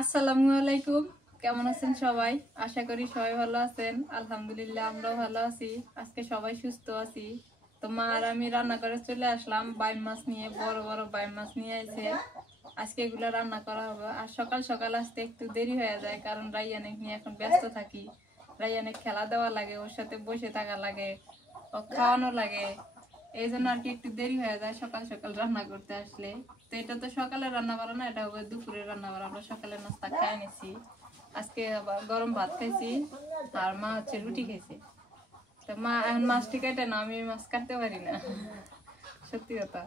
আসসালামু আলাইকুম। কেমন আছেন সবাই? আশা করি সবাই ভালো আছেন। আলহামদুলিল্লাহ আমরাও ভালো আছি। আজকে সবাই সুস্থ আছি। তো মা আর আমি রান্না করে চলে আসলাম বাইম মাছ নিয়ে, বড় বড় বাইম মাছ নিয়ে এসে আজকে এগুলো রান্না করা হবে। আর সকাল সকাল আসতে একটু দেরি হয়ে যায়, কারণ রাইয়ানেক নিয়ে এখন ব্যস্ত থাকি। রাইয়ানেক খেলা দেওয়া লাগে, ওর সাথে বসে থাকা লাগে, ও খাওয়ানো লাগে। এই জন্য আর কি একটু দেরি হয়ে যায় সকাল সকাল রান্না করতে আসলে। তো এটা তো সকালে রান্না বাড়া না, এটা হবে দুপুরে রান্না বাড়া। আমরা সকালে নাস্তা খাই নিছি, আজকে আবার গরম ভাত খাইছি, আর মা হচ্ছে রুটি খাইছে। তো মা এখন মাছটি কাটে না, আমি মাছ কাটতে পারি না, সত্যি কথা।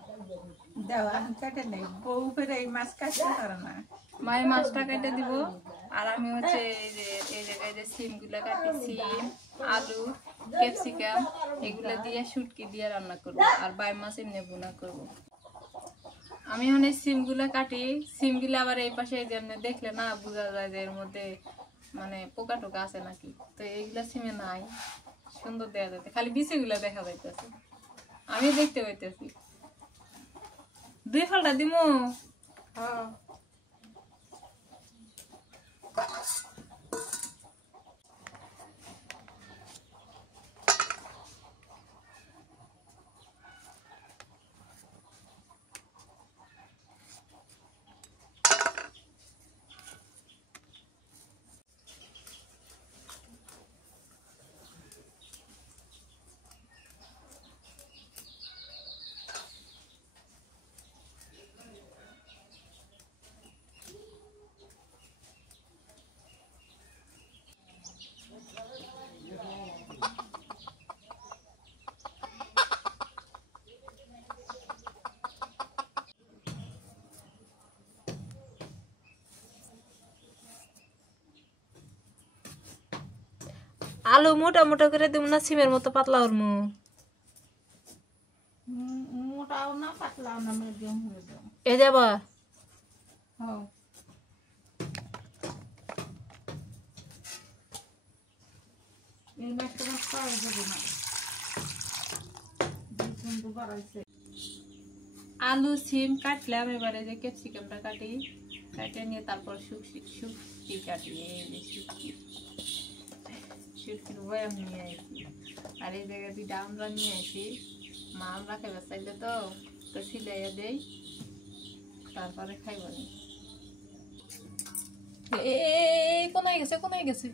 মায়ের মাছটা কেটে দিব, আর আমি হচ্ছে এই জায়গায় যে সিম গুলা কাটি, সিম, আলু, ক্যাপসিকাম এগুলা দিয়ে শুটকি দিয়ে রান্না করবো, আর বাই মাছ এমনি ভুনা করবো। আমি এখন সিম গুলা কাটি, সিম গুলা আবার এই পাশে যেমন দেখলে না বোঝা যায় যে এর মধ্যে মানে পোকা টোকা আছে নাকি। তো এইগুলা সিমে নাই, সুন্দর দেখা যাচ্ছে, খালি বিচি গুলা দেখা যাইতেছে, আমি দেখতে পাইতেছি। 2 ফালটা দিমু। হ্যাঁ আলু মোটা মোটা করে দিব না সিমের মতো পাতলা করমু? মোটাও না পাতলাও না, মিডিয়াম হয়ে যাও। এ যাবা হ্যাঁ। এই মাছটা পাওয়া যাবে না, আলু সিম কাটলাম, এবারে যে ক্যাপসিকামটা কাটি, কাটে নিয়ে তারপর শুটকি কাটি। এই যে শুটকির বয়াম নিয়ে আসি, আর এই জায়গায় 2টা আমরা নিয়ে আসি। মা আমরা খাইবার চাইলে তো সিলাইয়া দেই, তারপরে খাইব। কোনায় গেছে কোনায় গেছে।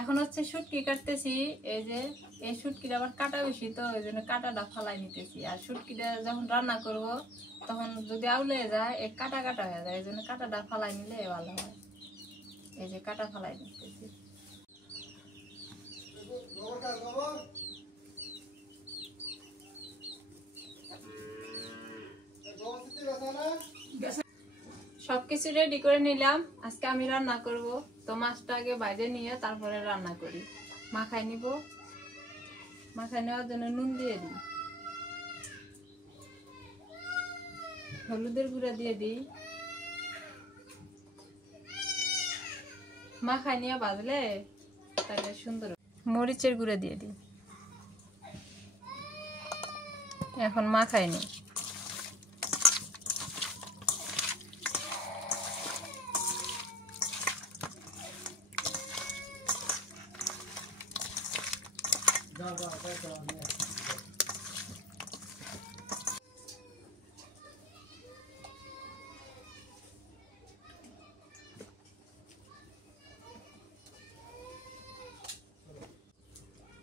এখন হচ্ছে শুটকি কাটতেছি। এই যে এই শুটকিটা আবার কাটা বেশি, তো ওই জন্য কাটাটা ফালাই নিতেছি। আর শুটকিটা যখন রান্না করব তখন যদি আউলে যায় এই কাটা কাটা হয়ে যায়, এই জন্য কাটাটা ফালাই নিলে ভালো হয়। এই যে কাটা ফালাই নিতেছি। সবকিছু রেডি করে নিলাম, আজকে আমি রান্না করব। তো মাছটা আগে বাইরে নিয়ে তারপরে রান্না করি। মাখাই নিব, মাখাই নেওয়ার জন্য নুন দিয়ে দিই, হলুদের গুঁড়া দিয়ে দিই, মাখাই নিয়ে বাজলে তাহলে সুন্দর। মরিচের গুঁড়া দিয়ে দিই, এখন মাখাই নি।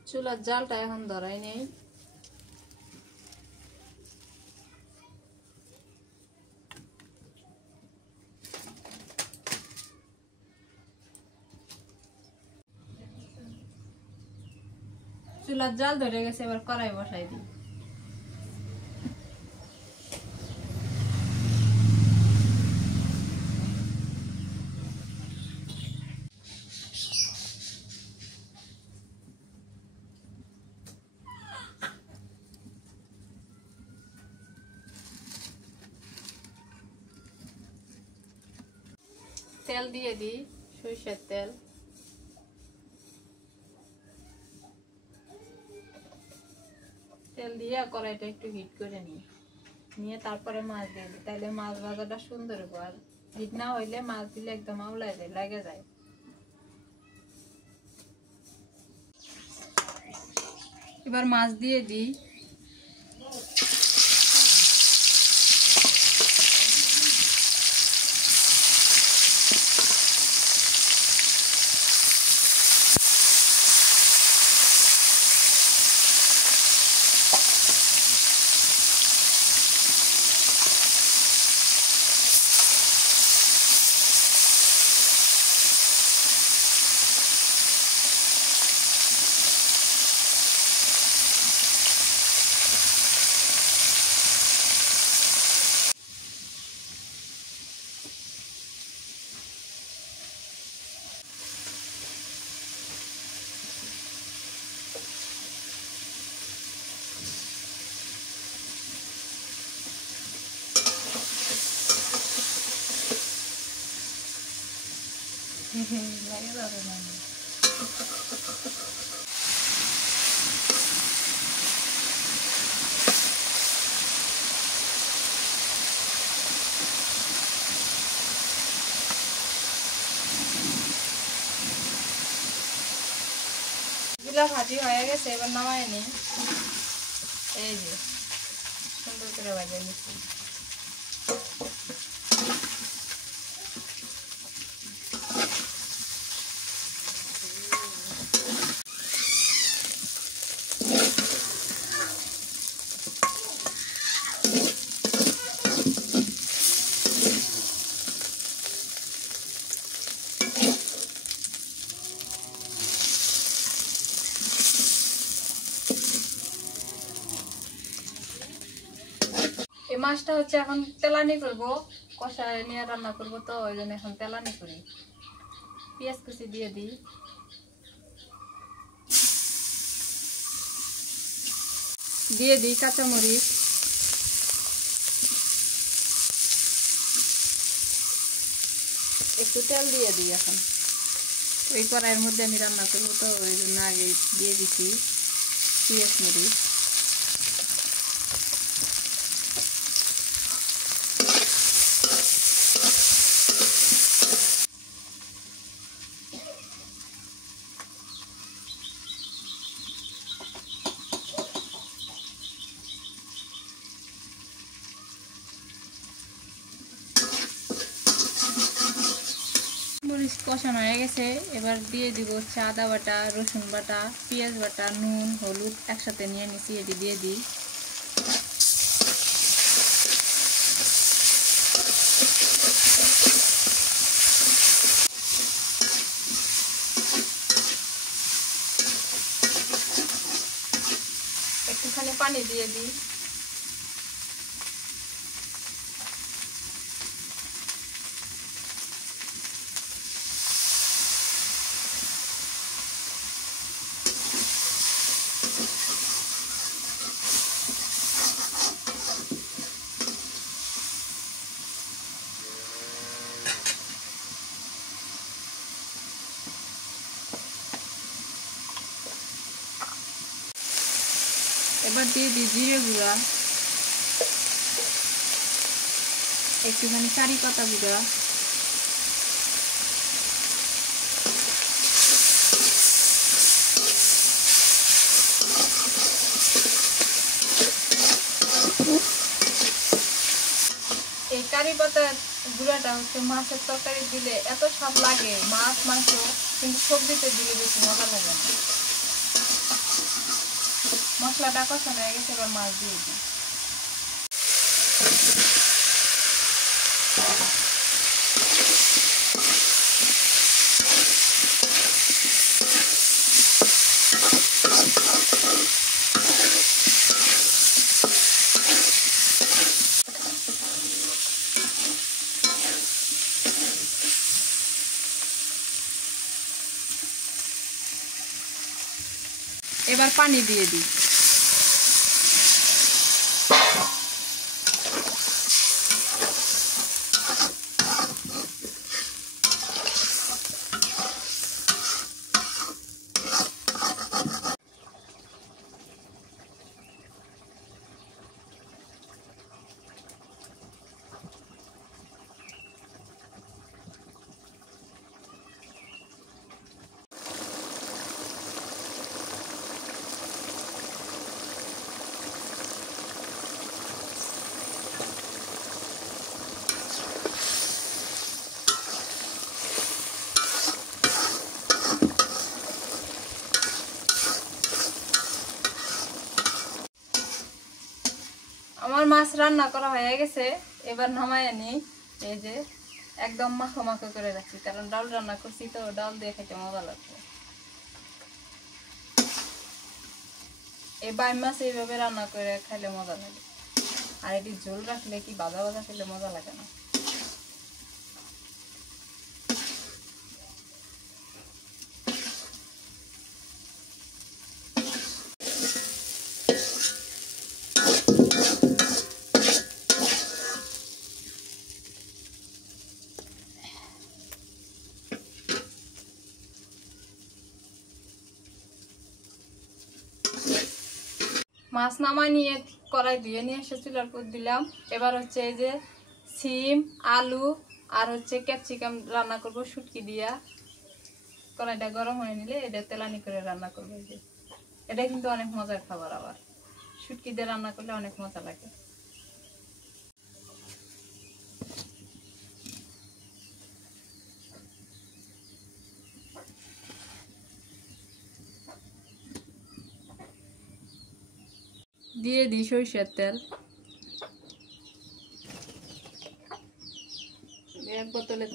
চুলার জালটা এখন ধরাই নেই। চুলার জাল ধরে গেছে, এবার কড়াই বসাই দিই। তেল দিয়ে দিই, সরিষার তেল। তেল দিয়ে কড়াইটা একটু হিট করে নিই। নিয়ে তারপরে মাছ দিয়ে দিই, তাইলে মাছ ভাজাটা সুন্দর হবে। আর ঠিক না হইলে মাছ দিলে একদম আউলাই যায়, লেগে যায়। এবার মাছ দিয়ে দিই। লাগে যাবে না। ভাজি হয়ে গেছে, এবার নামাই নি। এই যে সুন্দর করে ভাজা নিচ্ছি। এই মাছটা হচ্ছে এখন তেলানি করবো, কষায় নিয়ে রান্না করবো, তো ওই জন্য এখন তেলানি করি। পেঁয়াজ কুচি দিয়ে দিই, দিয়ে দিই কাঁচামরিচ, একটু তেল দিয়ে দিই। এখন ওই কড়াইয়ের মধ্যে আমি রান্না করবো, তো ওই জন্য আগে দিয়ে দিচ্ছি পেঁয়াজ মরিচ। মরিচ কষানো হয়ে গেছে, এবার দিয়ে দিব হচ্ছে আদা বাটা, রসুন বাটা, পেঁয়াজ বাটা, নুন, হলুদ একসাথে নিয়ে নিচ্ছি, এটি দিয়ে দিই। একটুখানি পানি দিয়ে দিই। এবার দিয়ে দিই জিরে গুঁড়া, একটুখানি কারি পাতা গুঁড়া, এই কারি পাতা গুঁড়াটা হচ্ছে মাছের তরকারি দিলে এত স্বাদ লাগে, মাছ মাংস, কিন্তু সবজিতে দিলে বেশি মজা লাগে না। মশলাটা কষানো হয়ে গেছে, এবার মাছ দিয়ে দিই। এবার পানি দিয়ে দিই। মাছ রান্না করা হয়ে গেছে, এবার নামায় নি। এই যে একদম মাখো মাখো করে রাখছি, কারণ ডাল রান্না করছি তো, ডাল দিয়ে খেতে মজা লাগবে। এই বাইম মাছ এইভাবে রান্না করে খাইলে মজা লাগে, আর এটি ঝোল রাখলে কি ভাজা ভাজা খেলে মজা লাগে না। মাছ নামাই নিয়ে কড়াই ধুয়ে নিয়ে এসে চুলার উপর দিলাম। এবার হচ্ছে এই যে সিম, আলু আর হচ্ছে ক্যাপসিকাম রান্না করব শুটকি দিয়া। কড়াইটা গরম হয়ে নিলে এটা তেলানি করে রান্না করবো। এটা কিন্তু অনেক মজার খাবার, আবার শুটকি দিয়ে রান্না করলে অনেক মজা লাগে। দিয়ে দিই সরিষার তেল, এক বোতলে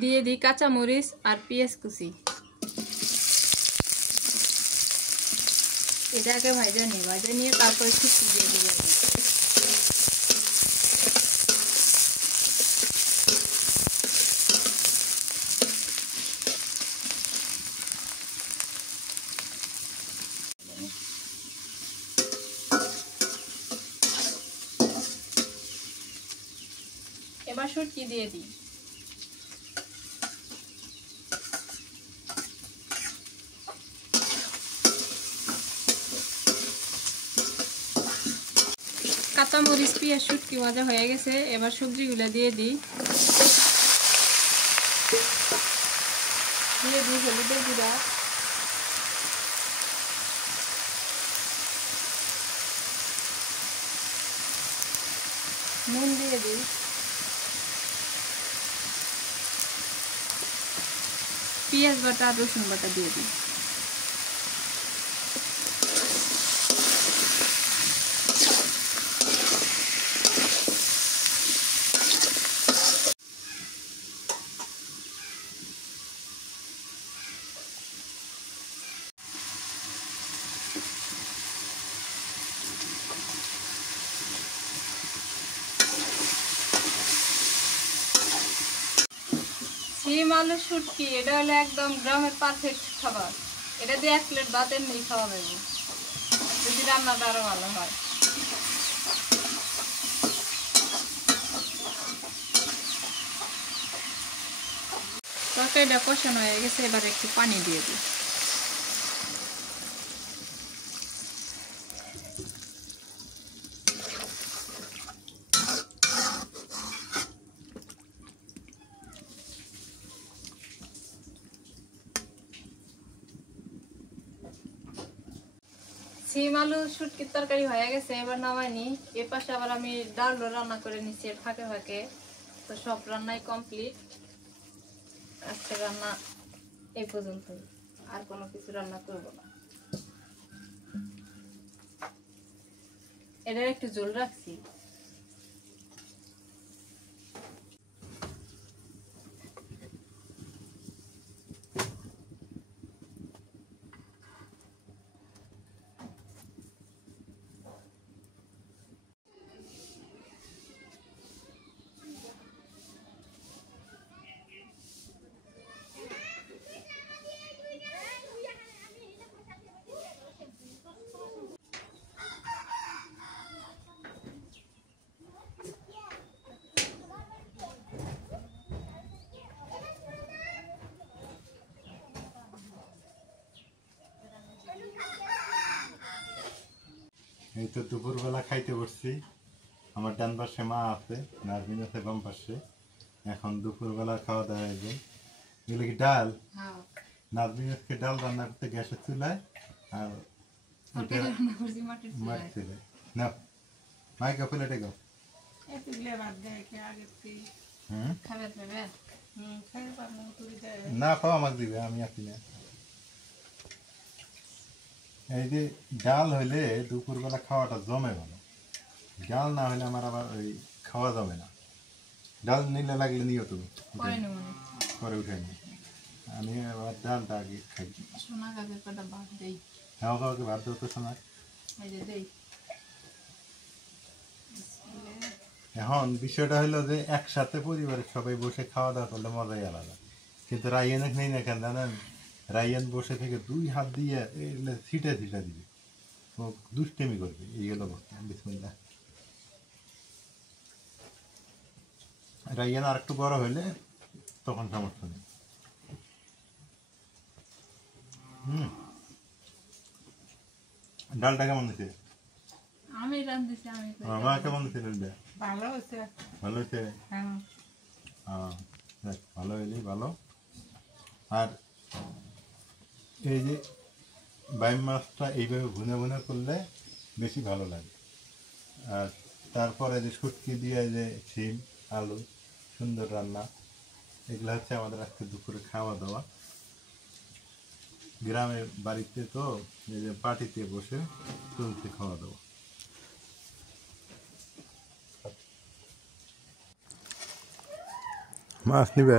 দিয়ে দিই কাঁচামরিচ আর পেঁয়াজ কুচি। এটাকে ভাজা নিয়ে তারপরে শুটকি দিয়ে দিই। এবার শুটকি দিয়ে দিই। কাঁচামরিচ পেঁয়াজ শুটকি ভাজা হয়ে গেছে, এবার সবজিগুলো দিয়ে দিই। হলুদের গুঁড়া, নুন দিয়ে দিই, পেঁয়াজ বাটা আর রসুন বাটা দিয়ে দিই। সিম আলু শুটকি এটা হলো একদম গ্রামের পারফেক্ট খাবার। এটা দিয়ে 1 প্লেট ভাত এমনি খাওয়া যাবে, যদি রান্নাটা আরো ভালো হয়। তরকারিটা কষানো হয়ে গেছে, এবার একটু পানি দিয়ে দিই। সিম আলু শুটকির তরকারি হয়ে গেছে, এবার নামাই নি। এ পাশে আবার আমি ডাল রান্না করে নিচ্ছি ফাঁকে ফাঁকে। তো সব রান্নাই কমপ্লিট। আজকে রান্না এই পর্যন্ত, আর কোনো কিছু রান্না করব না। এটা একটু ঝোল রাখছি। এই তো দুপুরবেলা খাইতে বসছি। আমার ডান পাশে মা আছে, নাজমিন আছে বাম পাশে। এখন দুপুরবেলা খাওয়া দাওয়া হয়েছে। এগুলো কি ডাল? নাজমিন আজকে ডাল রান্না করতে গ্যাসের চুলায়, আর মাটির চুলায়। না মাইকা প্লেটে গো এতগুলো ভাত দেয় কি আগে থেকে হুম খাবার পাবে খাই পাবো তুই দেয় না খাও আমাকে দিবে আমি আসি না এই যে ডাল হইলে দুপুরবেলা খাওয়াটা জমে ভালো ডাল না হলে আমার আবার ওই খাওয়া যাবে না ডাল নিলে লাগলে নিও তুমি পরে নেব পরে উঠে নি আমি আবার ডালটা আগে খাই সোনা কাকে কটা ভাত দেই খাওয়া খাওয়াকে ভাত দেওয়া তো শোনা এই যে দেই এখন বিষয়টা হলো যে একসাথে পরিবারের সবাই বসে খাওয়া দাওয়া করলে মজাই আলাদা কিন্তু রাইয়ান নেই না কেন জানেন রাইয়ান বসে থেকে 2 হাত দিয়ে ছিটা ছিটা দিবে ও দুষ্টেমি করবে এই হলো বিসমিল্লাহ রাইয়ান আর একটু বড় হলে তখন সমস্যা নেই ডালটা কেমন দিছে আমি রাঁধতেছি আমি মা কেমন দিছে ডালটা ভালো হচ্ছে ভালো হয়েছে হ্যাঁ ভালো হইলেই ভালো আর এই যে বাইম মাছটা এইভাবে ভুনা ভুনা করলে বেশি ভালো লাগে আর তারপরে যে শুটকি দিয়ে যে শিম আলু সুন্দর রান্না এগুলো হচ্ছে আমাদের আজকে দুপুরে খাওয়া দাওয়া গ্রামের বাড়িতে তো এই যে পার্টিতে বসে চলছে খাওয়া দাওয়া মাছ নিবে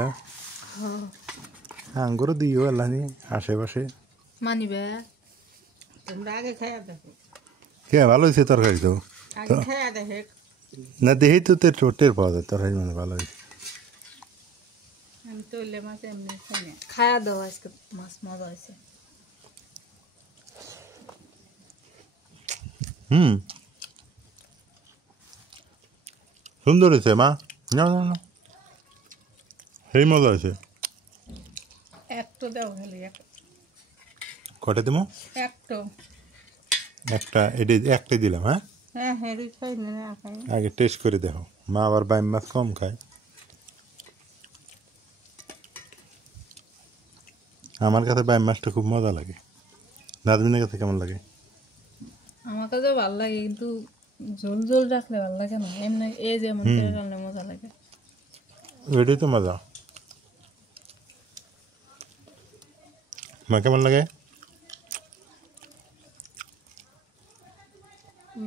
আঙ্গুর দিও আল্লাহ নি আশেপাশে মানিবে তোমরা আগে খাইয়া দেখো কে ভালো হয়েছে তরকারি তো আগে খাইয়া দেখে না দেখেই তো টের পাওয়া যায় তরকারি মানে ভালো হয়েছে আমি তৈলে মাছ এমনি খাই না খায়া দাও আজকে মাছ মজা হয়েছে সুন্দর হয়েছে মা না না না সেই মজা হয়েছে একটু দাও খালি কটা দেবো একটু একটা এটি একটাই দিলাম হ্যাঁ হ্যাঁ হ্যাঁ খাই না খাই আগে টেস্ট করে দেখো মা আবার বাইম মাছ কম খায় আমার কাছে বাইম মাছটা খুব মজা লাগে নাজমিনের কাছে কেমন লাগে আমার কাছে ভালো লাগে কিন্তু ঝোল ঝোল রাখলে ভালো লাগে না এমনি এই যেমন করে রান্না মজা লাগে এটাই তো মজা মা কেমন লাগে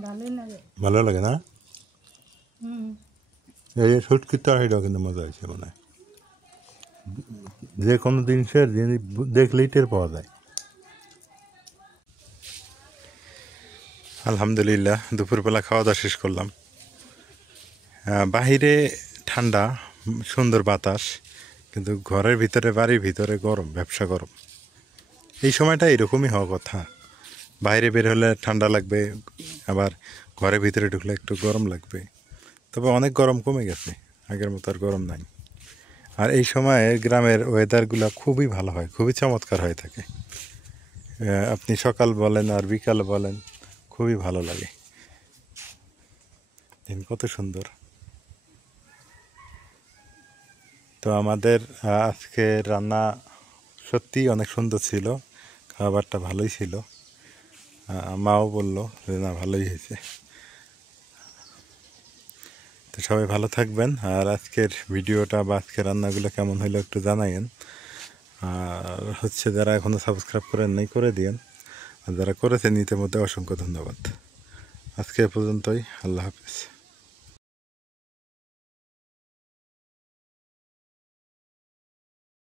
ভালোই লাগে ভালো লাগে না এই যে শুটকির তরকারিটাও কিন্তু মজা হয়েছে মনে হয় যে কোনো জিনিসের জিনিস দেখলেই টের পাওয়া যায় আলহামদুলিল্লাহ দুপুরবেলা খাওয়া দাওয়া শেষ করলাম বাহিরে ঠান্ডা সুন্দর বাতাস কিন্তু ঘরের ভিতরে বাড়ির ভিতরে গরম ব্যবসা গরম এই সময়টা এরকমই হওয়া কথা বাইরে বের হলে ঠান্ডা লাগবে আবার ঘরের ভিতরে ঢুকলে একটু গরম লাগবে তবে অনেক গরম কমে গেছে আগের মতো আর গরম নাই আর এই সময়ে গ্রামের ওয়েদারগুলো খুবই ভালো হয় খুবই চমৎকার হয়ে থাকে আপনি সকাল বলেন আর বিকাল বলেন খুবই ভালো লাগে দিন কত সুন্দর তো আমাদের আজকে রান্না সত্যি অনেক সুন্দর ছিল খাবারটা ভালোই ছিল মাও বললো যে না ভালোই হয়েছে তো সবাই ভালো থাকবেন আর আজকের ভিডিওটা বা আজকের রান্নাগুলো কেমন হলো একটু জানাইন আর হচ্ছে যারা এখনও সাবস্ক্রাইব করেন নাই করে দিয়েন আর যারা করেছেন ইতিমধ্যে অসংখ্য ধন্যবাদ আজকে এ পর্যন্তই আল্লাহ হাফেজ